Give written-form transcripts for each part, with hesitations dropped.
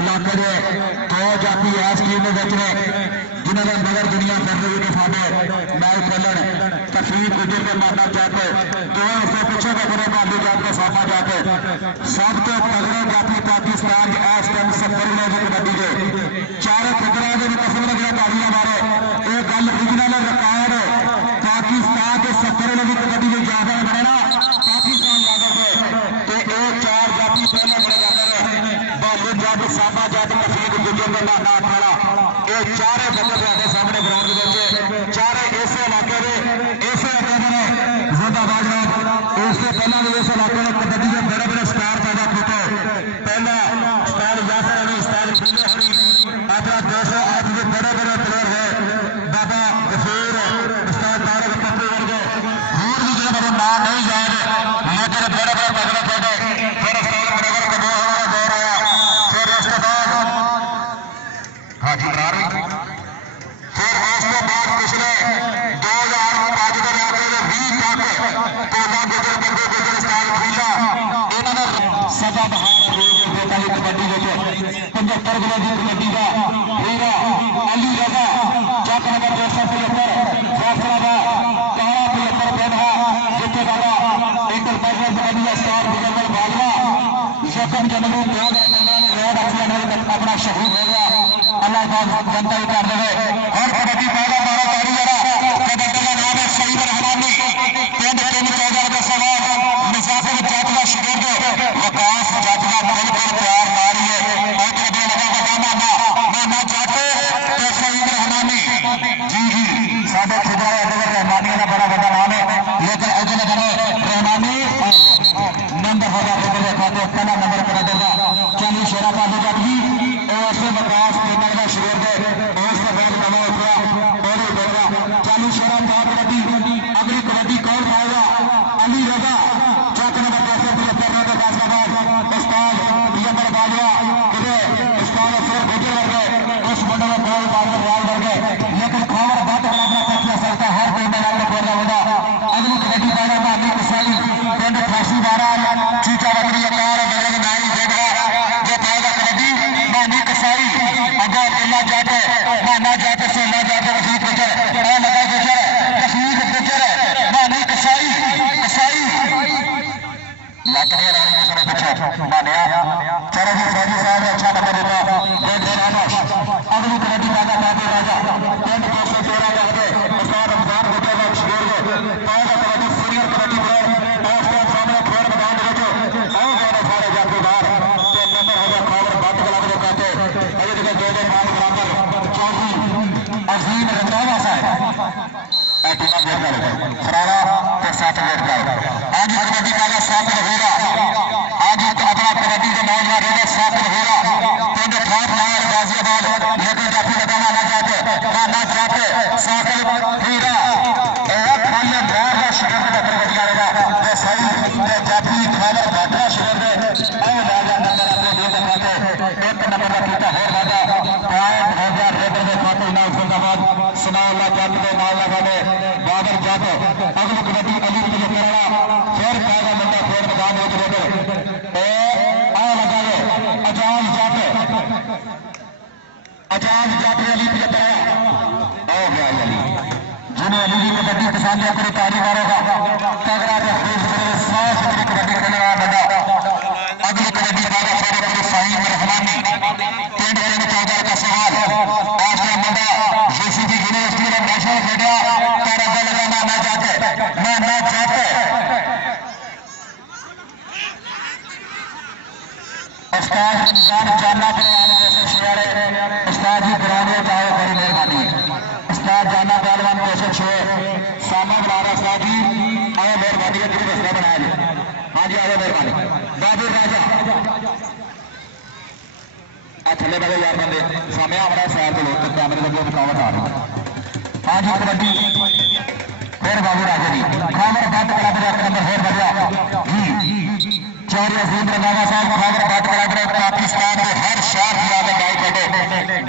इलाके के दो जाती इस टीम में बचने जिन्होंने मगर दुनिया फिर के सामने मैच खेलन तफरीक गुजर के मारना चाहते दो उसके पीछे के बड़े बालू जाते साफा जाते सब तो तगड़े जाती पाकिस्तान इस टाइम 70 लोग कबड्डी के चारों फिक्र की कसम लगना ताली हमारे ये गल रीजनल रिकॉर्ड पाकिस्तान के 70 लोग कबड्डी के ज्यादा बने ना पाकिस्तान जाकर के तो ये चार जाति पहले बड़े जाते बालू जात साफा जात तफरीक गुजर के मारना अठाड़ा ये चारे बंदे सामने ग्राउंड के चारे इस इलाके में इस इलाके में जिंदाबाद इससे पहला भी इस इलाके में कबड्डी के बड़े बड़े स्टार पैदा किए पहला स्टार यासर अली स्टार अपना 200 आज के बड़े बड़े प्लेयर है बाबा गफूर स्टार तारक पप्पू वर्गे और भी जो मेरे नाम नहीं याद लेकिन बड़े बड़े तगड़े पैदा फिर स्टार बराबर का दो रहा फिर उसके बाद हाजी रारी फिर उसके बाद पिछले 2005 के सभा कबड्डी 75 किलो की कबड्डी का हीरा अली रजा चक नंबर 275 फैसलाबाद 75 पेनहा जितने वाला इंटरनेशनल कबड्डी स्टार मुजम्मल बालवा जखम जनवरी 2015 रोड अफिया अपना शहीद हो गया अल्लाह जनता ही कर देवे और कबड्डी पहला 12 तारीख कबड्डी का नाम है सईद रहमानी पिंड 314 का सवाल मुसाफिर जातला शिविर के विकास जातला बिल्कुल प्यार मारी है और कबड्डी लगा बताना ना चाहते तो सईद रहमानी जी साडे खुदा रहमानी का बड़ा बड़ा नाम है लेकिन अगले करे रहमानी नंबर होगा बदले खाते पहला नंबर कर देगा चाली शेरा पाली जाती और उससे विकास केंद्र का शिविर के उसका बहुत नवा उतरा और देगा चाली शेरा पाल कबड्डी अगली कबड्डी कौन पाएगा अली रजा चौक नंबर 275 के फैसलाबाद उस्ताद मुजम्मल बाजवा किधे उस्ताद अफसर गुजर वर्गे उस बंदे में बॉल बाजवा राल वर्गे लेकिन खबर बात अपना पक्का सकता हर टीम में लाने को होगा अगली कबड्डी पाएगा मानी कुसाई पिंड 88 चीचा बकरी अकार बलग नाई देखा जो पाएगा कबड्डी मानी कुसाई अगर जिला जाते माना जाते से ना जाते वसीक गुजर और लगा गुजर तफरीक गुजर मानी कुसाई कुसाई लटके रहे उसने पीछे मानिया चलो जी फौजी साहब अच्छा नंबर देता बहुत शाबाश अगली कबड्डी राजा बाबू राजा पिंड 213 करके उस्ताद रमजान गुजर का शिविर को पाएगा कबड्डी सीनियर कबड्डी प्लेयर और उसके सामने खेल मैदान में और बहुत सारे जाते बाहर तो नंबर होगा खबर बात कला के कहते अजय जगह 2 बराबर चौधरी अजीम रंधावा साहब एटीमा देर कर फरारा के साथ वेट कर आज कबड्डी का साथ होगा आज अपना कबड्डी के नौजवान होगा साथ होगा पिंड ठाठ नायर गाजियाबाद लेकिन जाति लगाना ना चाहते साथ हीरा और खाने बाहर का शिविर में कबड्डी करेगा जो सही जो जाति खाने बाटा शिविर में और राजा नंबर अपने दे देते एक नंबर का कीता हो राजा पॉइंट हो गया रेडर में खाते ना जिंदाबाद सुनाउल्लाह जात के नाम लगाने बादल जात अगली कबड्डी अली के कराना फिर पहला बंदा फिर मैदान में रेडर आ लगा लो अजाज जात अली के कराया हो गया अली जिन्हें अली की कबड्डी के सामने अपनी तारीफ करेगा तगड़ा के खूबसूरत साफ सुथरी कबड्डी खेलने वाला बंदा अगली कबड्डी वाला फिर अपनी साहिब रहमानी पिंड 314 का सवाल आज का बंदा जेसीबी यूनिवर्सिटी में नेशनल खेला तारा लगाना ना चाहते उस्ताद इंसान जानना पहलवान जैसे शेर उस्ताद जी पुराने चाहे बड़ी मेहरबानी उस्ताद जानना पहलवान जैसे शेर सामने बना रहा उस्ताद जी आए मेहरबानी है तुम रस्ता बनाया जी हाँ जी आए मेहरबानी बाबू राजा थले बगे यार बंदे सामने हमारा शहर के लोग कैमरे लगे रुकावट आ रही हाँ जी कबड्डी फिर बाबू राजा जी खबर बात करा दे एक नंबर फिर बढ़िया जी चौधरी अजीम रंधावा साहब खबर बात करा दे पाकिस्तान के हर शहर की आगे गाय कटे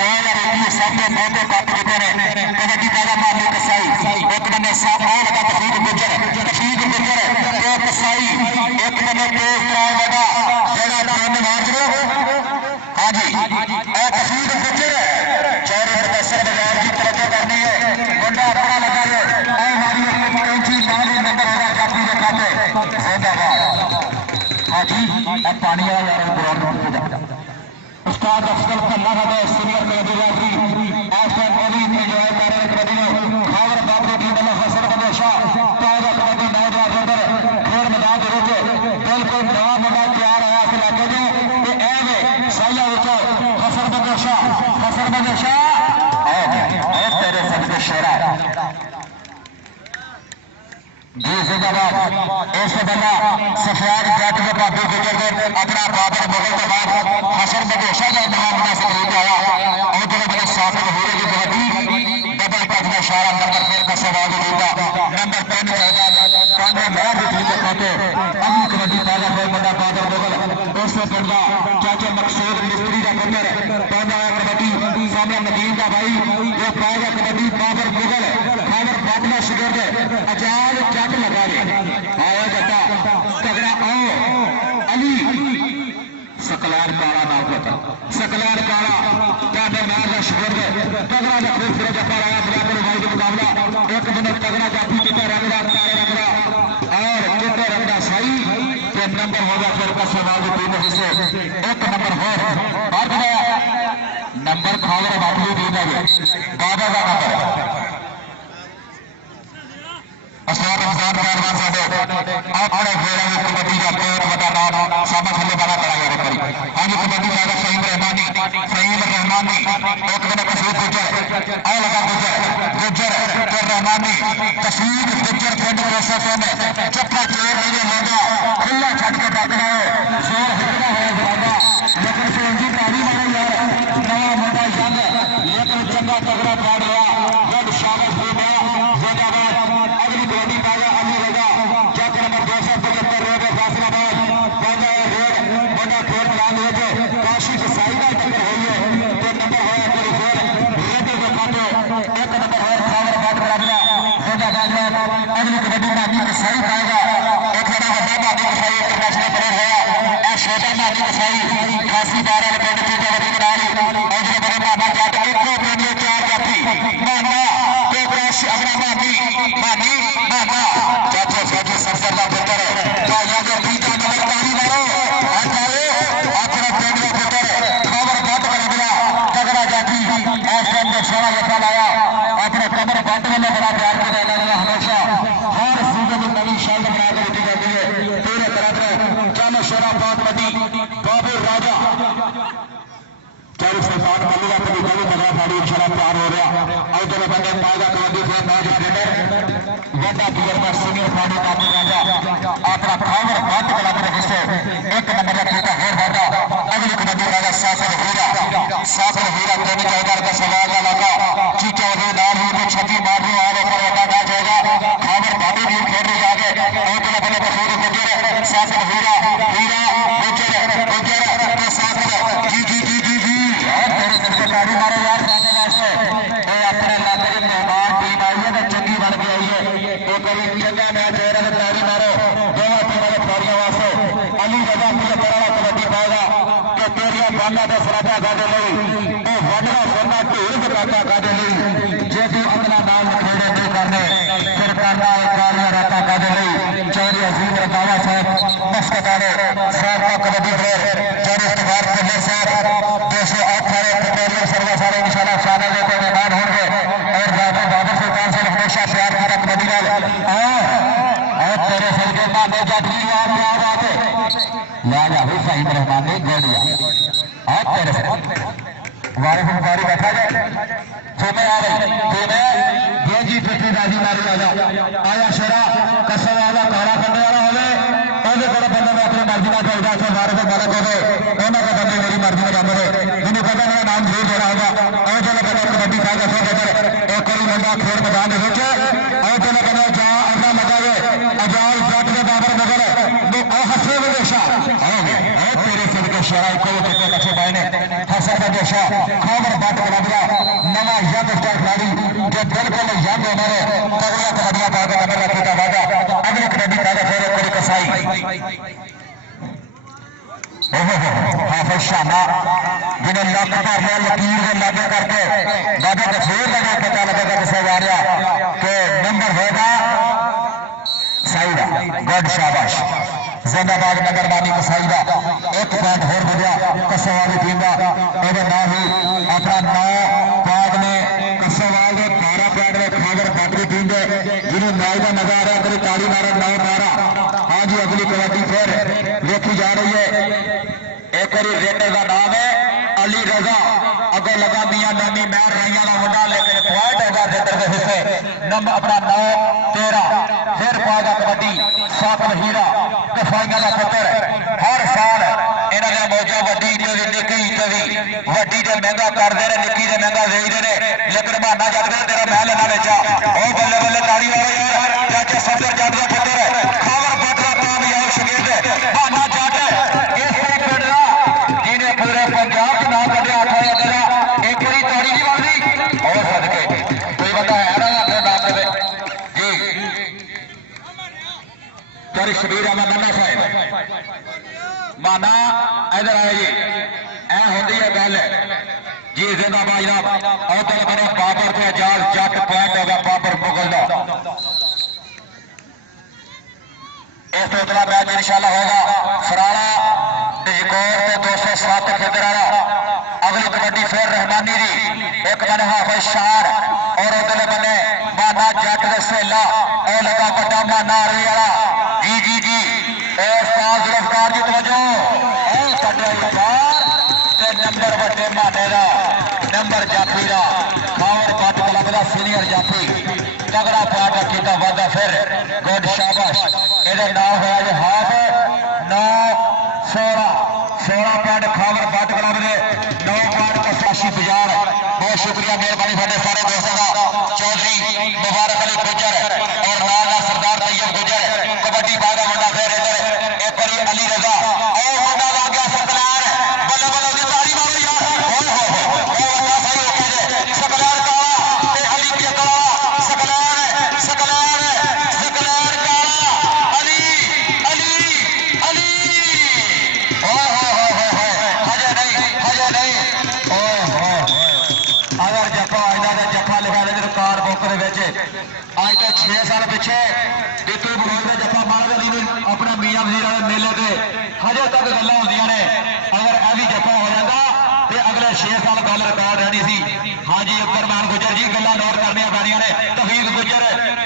2021 सामने बहुत बात करते रहे कबड्डी का मामले का सही एक नंबर सामने लगा तफरीक गुजर एक सही एक नंबर तेज लगा जरा धन्यवाद हाँ जी हाजी पानी वाला यार ग्राउंड उस्ताद अफजल कल्ला का सीनियर कबड्डी रेफरी आसन अली एंजॉय कर रहे कबड्डी में खबर बाबू दी वाला हसन हमेशा ताजा कबड्डी नौजवान अंदर खेल मैदान दे विच बिल्कुल नवा मुंडा तैयार होया इस इलाके में ते ए वे साया विच हसन हमेशा ए तेरे सदके शेरा जी जिंदाबाद इस बंदा सफियान जट के बाबू गुजर गए अपना बाबर मुगल के बाद हसन बगोशा का नाम मुनासिब हो गया और जो बड़े साबित हो रही बहुत डबल टच में इशारा नंबर 3 का सवाल होगा नंबर 3 जाएगा कांडे मैं भी ठीक करते अभी कबड्डी ताजा कोई बंदा बाबर मुगल उससे बंदा चाचा मकसूद मिस्त्री का पुत्र ताजा कबड्डी सामने नदीम का भाई वो पाएगा कबड्डी बाबर मुगल खबर बाटना शिगर आजाद जट लगा रहे आया जटा तगड़ा आओ अली सकलार काला नाम पता सकलार काला काटे नाम का शिगर तगड़ा का खूबसूरत जफर आया बिलापुर भाई का मुकाबला एक बंदा तगड़ा जाफी चिट्टा रंगदार काले रंगदा और चिट्टे रंगदा सही के नंबर होगा फिर का सवाल जो तीन हिस्से एक नंबर और नंबर खावर बाटली दी जाए बाबा का नंबर रमजान पहलवान साहब अपने घेरा में कबड्डी का पेट बता नाम सामा थले बड़ा कराया रे करी हाँ जी कबड्डी का फहीम रहमानी एक बड़ा कसूर गुजर आ लगा गुजर के रहमानी तस्वीर गुजर फ्रेंड प्रोसेस में चक्का चोर नहीं लगा खुला छट के पकड़ा है जोर हिलना है बराबर लेकिन सोंजी तारी मारे यार नया मोटा जंग लेकिन चंगा तगड़ा काट लिया जब शाबाश हो गया जिंदाबाद अगली कबड्डी ताजा अली रजा चक नंबर 275 रोड फैसलाबाद बंदा रोड बंदा खेल मैदान में काशी साई का टक्कर हुई है तो नंबर है मेरे फिर रेडे के खाते एक नंबर है खबर बात बराबर जिंदाबाद अगली कबड्डी नानी के सही पाएगा एक बड़ा बाबा ने सही इंटरनेशनल प्लेयर है ए छोटा नानी के सही खासी 12 रुपए की कबड्डी बना ली और जो बड़े बाबा जाट एक को प्रेमी चार जाती मामा को क्रश अपना मानी मामा चाचा चाचा सरसर ला पुत्र क्या याद है पीछे नंबर तारी मारो हटाओ अपना प्रेमी पुत्र खबर बात बराबर तगड़ा जाती ऐसे में छोरा लेकर आया अपने कमर बांटने में बड़ा प्यार करने वाला हमेशा हर सीजन में नई शैली बना कर उठी जाती है पूरे तरह चलो शेरा बहुत बड़ी बाबू राजा चालीस साल मल्लिका कभी कभी मजा साड़ी इंशाल्लाह तैयार हो रहा और जब बंदे पाएगा कबड्डी से मैच ट्रेनर वड्डा बिगर में सीनियर फाड़ी काफी राजा अपना खबर बात क्लब के हिस्से एक नंबर का खेता है वादा अगली कबड्डी राजा साफर हीरा देने का इधर का सवाल लगा चीचा हो नाम ही में छठी मारने वाले पर वड्डा मैच होगा खबर भाभी भी खेल रही आगे और तो बने कसूर गुजर साफर हीरा गुजर के साफर जी और तेरे सबसे गाड़ी मारो यार साथ वास्ते ये अपने इलाके की मेहमान टीम आई है तो चंगी बन के आई है तो कभी चंगा मैच हो रहा है ताली मारो दोनों टीम वाले खिलाड़ियों वास्ते अली रजा मुझे बड़ा कबड्डी पाएगा कि तेरिया बांधा तो सराटा काटे नहीं वो वडरा सोना ढूंढ काटा काटे नहीं जे तू अपना नाम खेड़े नहीं करने फिर काटा कालिया राता काटे नहीं चौधरी अजीम रंधावा साहब मस्कतारे साहब का कबड्डी प्लेयर चौधरी इफ्तिखार कबीर साहब जैसे सारे इंशाल्लाह शामिल होकर मैदान होंगे और बाबू सुल्तान से हमेशा प्यार का कबड्डी और तेरे सदके माने जाती और प्यार आते ला जा भी सही मेहमान ने गोलियां और तेरे से हमारे फुलकारी बैठा जाए सोने आ रही सोने ये जी पिछली राजी मारी आया शेरा कसम वाला काला करने वाला होवे ਉਹਦੇ ਕੋਲ ਬੰਦਾ ਮੈਂ ਆਪਣੀ ਮਰਜ਼ੀ ਨਾਲ ਚੱਲਦਾ ਇੱਥੇ ਮਾਰੇ ਤੋਂ ਮਾਲਕ ਹੋਵੇ ਉਹਨਾਂ ਦਾ ਬੰਦੇ ਮੇਰੀ ਮਰਜ਼ੀ ਨਾਲ ਜਾਂਦੇ ਨੇ ਮੈਨੂੰ ਪਤਾ ਮੇਰਾ ਨਾਮ ਜ਼ਰੂਰ ਦੇਣਾ ਹੋਗਾ ਉਹ ਜਿਹੜਾ ਬੰਦਾ ਕਬੱਡੀ ਖਾ ਕੇ ਫਿਰ ਇੱਕ ਵਾਰੀ ਬੰਦਾ ਖੇਡ ਮੈਦਾਨ ਦੇ ਵਿੱਚ ਉਹ ਜਿਹੜਾ ਬੰਦਾ ਜਾ ਆਪਣਾ ਲਗਾਵੇ ਅਜਾਲ ਜੱਟ ਦੇ ਬਾਬਰ ਮਗਰ ਉਹ ਹੱਸੇ ਵਿਦੇਸ਼ਾ ਹੋ ਗਿਆ ਉਹ ਤੇਰੇ ਸਦਕੇ ਸ਼ਰਾਈ ਕੋਲ ਕਿਤੇ ਪਿੱਛੇ ਪਏ ਨੇ ਹੱਸੇ ਵਿਦੇਸ਼ਾ ਖਬਰ ਬਾਤ ਕਰਾਂਗਾ ਨਵਾਂ ਯੰਗ ਸਟਾਰ ਖਿਡਾਰੀ ਜੋ ਬਿਲਕੁਲ ਯੰਗ ਉਮਰ ਤਗੜੀਆਂ ਕਬੱਡੀਆਂ ਪਾ ਕੇ ਨੰਬਰ ਰੱਖੇ ਦਾ ਵਾਦਾ ਅਗਲੀ ਕਬੱਡੀ ਖਾ ਕੇ ਫਿਰ ਇੱਕ ਵਾਰੀ कसाई हाफिज शामा जिन्हें लक भर लिया लकीर के लागू करके बाबे का फेर लगा पता लगेगा किसे आ रहा कि नंबर होगा साइड गुड शाबाश जिंदाबाद नगरबानी कसाई का 1 पॉइंट होर बढ़िया कसोवाल की टीम का ਇਹਦੇ ਨਾਲ ही अपना 9 पॉइंट ने कसोवाल के 12 पॉइंट में खागर भट्ट की टीम के जिन्हें मैच का मजा आ रहा है कभी ताली मारा 9-12। हाँ जी अगली कबड्डी फिर देखी जा रही है। एक बार रेडर का नाम है अली रजा अगर लगा मियां नमी मैर रैया का मुंडा लेकिन पॉइंट होगा रेडर के हिस्से नंबर अपना 9-13 फिर पाएगा कबड्डी साकल हीरा कसाइया का पुत्र हर साल इन्होंने मौजा वड्डी चोरी निकी चोरी वड्डी से महंगा करते रहे निकी से महंगा वेचते रहे लेकिन बहाना जट कर तेरा महल ना बेचा ओ बल्ले बल्ले तारी वाले यार चाचे सदर जट का पुत्र खावर बटरा कामयाब शगीर्द बहाना जट इसे पिंडा जिन्हें पूरे पंजाब के नाम कटे आखा तेरा एक बारी तारी नहीं बनती और सदके कोई बंदा है ना अपने नाम दे जी तेरी शबीर अहमद नन्ना साहब माना इधर आए जी ऐ होती है गल जी जिंदाबाद जनाब और तेरे बने बाबर को एजाज जट पॉइंट होगा बाबर मुगल का इस तो अगला मैच इंशाल्लाह होगा फराड़ा डिजकोर तो 207 खेतर वाला अगली कबड्डी फिर रहमानी दी एक बने हाफिज शार और उधर बने माना जट दे सेला और लगा बड़ा माना अरवी वाला जी जी जी उस्ताद जुल्फकार जी तवज्जो नंबर बड़े माने का नंबर जाफी का खावर पट क्लब का सीनियर जाफी तगड़ा पाट किया वादा फिर गुड शाबाश ये नाम होया जी हाफ 9-16 पॉइंट खावर पट क्लब के 9 पॉइंट 85 बाजार बहुत शुक्रिया मेहरबानी साढ़े सारे दोस्तों का चौधरी मुबारक अली गुजर और नाल सरदार तैयब गुजर कबड्डी बागा मुंडा फिर इधर एक बारी अली रजा और मुंडा आ गया सकलार बल्ले बल्ले की तारी मारो यार ओए हो बंदा सही हो गया सकलार का ते अली के का सकलार सकलार सकलार का अली अली अली ओए हो हजे नहीं ओए हो अगर जप्पा इधर जप्पा लिखा है कार बुक आज तो 6 साल पिछे बितू बलोच का जप्पा महाराज अली ने अपना मियां वजीर वाले मेले से हजे तक गल्लां होंदियां ने अगर यह भी जप्पा हो जाता तो अगले 6 साल गल रिकॉर्ड रहनी सी। हाँ जी अब्दुलरहमान गुजर जी गल्लां नोट करनियां पैणियां ने तफीक गुजर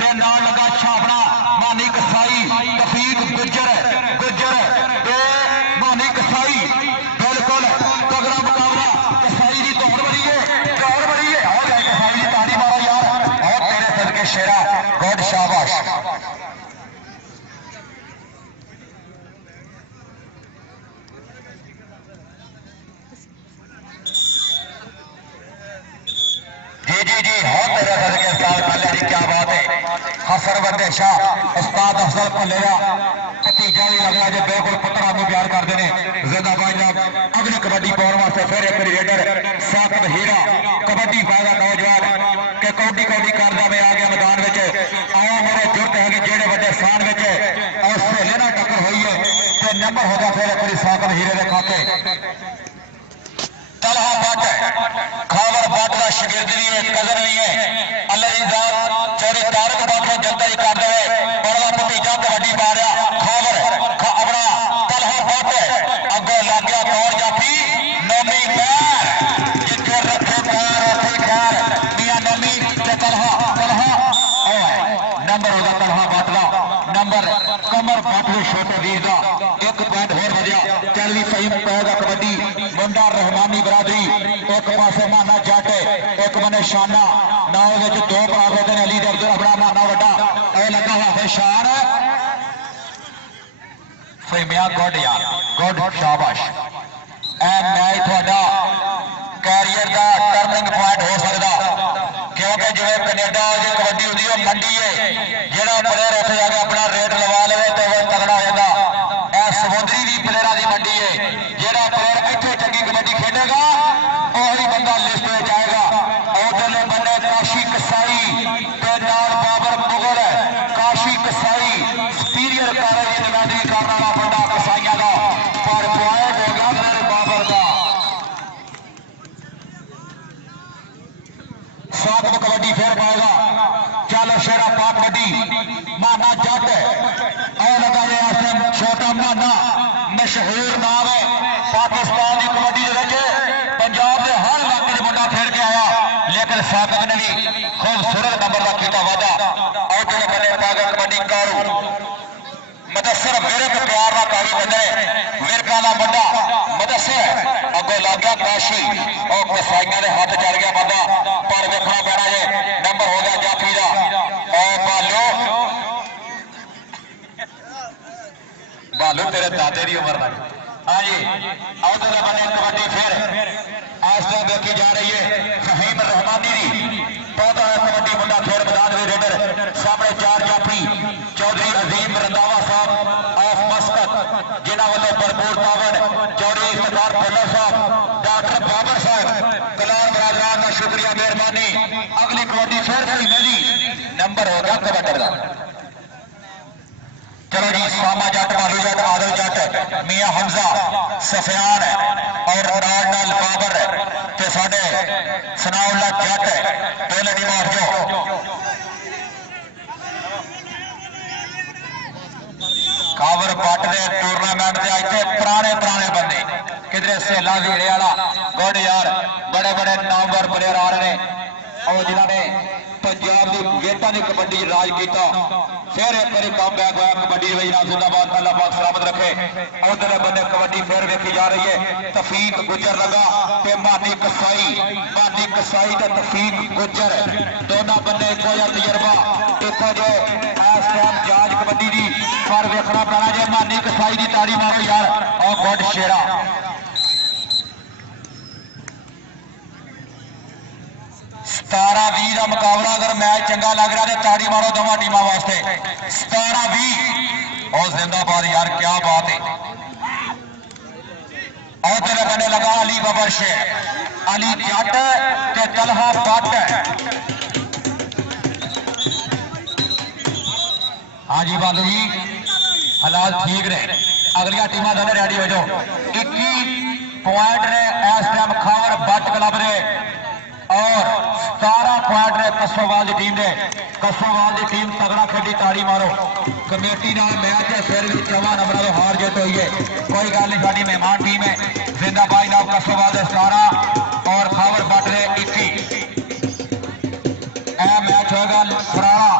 ते नाल लगा छापना मानी कसाई तफीक गुजर ते मानी कसाई बिल्कुल तगड़ा मुकाबला कसाई की दौड़ बड़ी है और कसाई की ताड़ी मारो यार और तेरे सदके शेरा गुड शाबाश क्या बात है हसर बंदे शाह उस्ताद अफजल भल्ले का भतीजा भी लगता जो बिल्कुल पुत्रा को प्यार करते हैं जिंदाबाद जनाब अगली कबड्डी पाने वास्ते फिर एक रेडर साकब हीरा कबड्डी पाएगा नौजवान के कौडी कौडी करता मैं आ गया मैदान में आओ मेरे जुट है कि जेड़े बड़े स्थान में और सहेले ना टक्कर हुई है तो नंबर होगा फिर एक साकब हीरे के खाते तलहा भट्ट खावर भट्ट का शगिर्द भी है कदर भी है अल्लाह की जात चोरी तारक भट्ट को जनता ही कर दे बड़ा भतीजा कबड्डी पा रहा खावर अपना तलहा भट्ट अगो लग गया कौन जाफी नमी पैर जिथे रखे पैर उथे खैर मियां नमी ते तलहा नंबर होगा तलहा भट्ट का नंबर कमर भट्ट के छोटे वीर का 1 पॉइंट होर बढ़िया चल भी सही पाएगा कबड्डी मुंडा रहमानी बरादरी एक पासे माना जट एक बने शाना नाव 2 भाग होते हैं अली अब्दुल अपना माना वड्डा ए लगा हुआ शान फेमिया गुड यार गुड शाबाश ए मैच थोड़ा कैरियर का टर्निंग पॉइंट हो सकता क्योंकि जिवें कनेडा जो कबड्डी होती है मंडी है जो प्लेयर उत्थे जाके अपना रेट लवा ले तो वह तगड़ा हो जाता यह समुद्री भी प्लेयर की मंडी है जो प्लेयर इतने चंगी कबड्डी खेलेगा वही बंदा लिस्ट में जाएगा और चले बने काशी कसाई के नाल बाबर मुगल काशी कसाई सुपीरियर कारगर्दगी करने वाला बंदा कसाइया का पर पॉइंट हो गया फिर बाबर का साकब कबड्डी फिर पाएगा चलो शेरा पाक कबड्डी माना जट और लगा छोटा आदिल साबिक ने भी खूबसूरत नंबर का किया वादा। उधर बने पागा कबड्डी कारू मदसर मेरे को प्यार ना ताली बजे विरका का बड़ा मदसर अगो लग गया काशी और कसाइया के हाथ चढ़ गया बंदा पर देखना पैना है नंबर हो गया जाफी का और बालू तेरे दादे की उम्र का। हाँ जी उधर बने कबड्डी फिर आस्था देखी जा रही है फहीम रहमानी दी पौधा है कबड्डी मुंडा खेल मैदान में रेडर सामने चार जाफी चौधरी अजीम रंधावा साहब ऑफ मस्कत जिन्होंने वालों भरपूर तावन चौधरी इफ्तार फुल्लर साहब डॉक्टर बाबर साहब कलार बरादरान का शुक्रिया मेहरबानी। अगली कबड्डी फिर महीने की नंबर हो गया कबड्डर का। चलो जी सामा जट मालू जट आदल जट मियां हमजा सफियान और नाल बाबर ते साडे सनाउल्ला जट पहले नहीं मार जो कावर पट दे टूर्नामेंट दे इतने पुराने बंदे किधरे सेला वीड़े वाला गुड यार बड़े बड़े नामवर प्लेयर आ रहे हैं और जिन्होंने पंजाब की वेटा ने कबड्डी राज किया फिर एक बार कम बैक हुआ कबड्डी वजह जिंदाबाद अल्लाह पाक सलामत रखे। उधर बंदे कबड्डी फिर वेखी जा रही है तफीक गुजर लगा ते मानी कसाई ते तफीक गुजर दोनों बंदे इको जहा तजर्बा इको जो इस टाइम जांच कबड्डी की पर वेखना पैना जे मानी कसाई की ताड़ी मारो यार और गुड शेरा 17-20 का मुकाबला अगर मैच चंगा लग रहा है तो ताड़ी मारो दोनों टीमों वास्ते 17-20 और जिंदाबाद यार क्या बात है। और तेरे बने लगा अली बबर शेर अली जट ते तलहा पट। हाँ जी बालू जी हालात ठीक रहे अगलिया टीम दोनों रेडी हो जाओ 21 पॉइंट ने इस टाइम खावर बट क्लब ने और 17 पॉइंट ने कसोवाल की टीम ने कसोवाल की टीम तगड़ा खेली ताड़ी मारो कमेटी ना मैच है फिर भी 4 नंबर तो हार जीत हुई है कोई गल नहीं साडी मेहमान टीम है जिंदाबाद नाम कसोवाल के 17 और खावर बट ने 21 मैच होगा पुराना